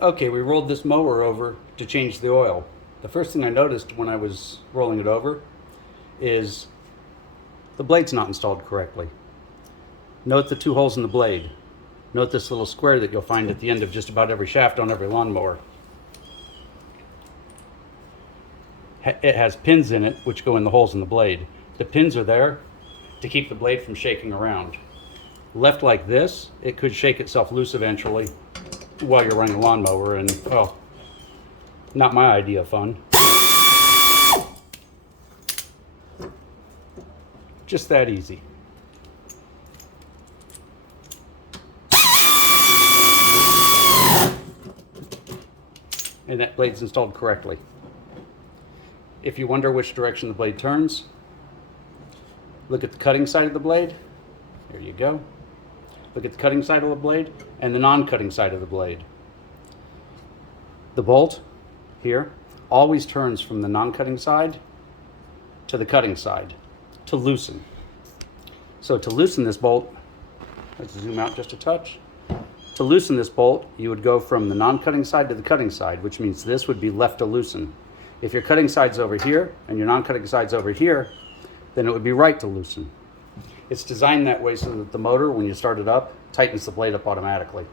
Okay, we rolled this mower over to change the oil. The first thing I noticed when I was rolling it over is the blade's not installed correctly. Note the two holes in the blade. Note this little square that you'll find at the end of just about every shaft on every lawnmower. It has pins in it which go in the holes in the blade. The pins are there to keep the blade from shaking around. Left like this, it could shake itself loose eventually while you're running a lawnmower, and well, not my idea of fun. Just that easy. And that blade's installed correctly. If you wonder which direction the blade turns, look at the cutting side of the blade. There you go. Look at the cutting side of the blade and the non-cutting side of the blade. The bolt here always turns from the non-cutting side to the cutting side to loosen. So to loosen this bolt, let's zoom out just a touch. To loosen this bolt, you would go from the non-cutting side to the cutting side, which means this would be left to loosen. If your cutting side's over here and your non-cutting side's over here, then it would be right to loosen. It's designed that way so that the motor, when you start it up, tightens the blade up automatically.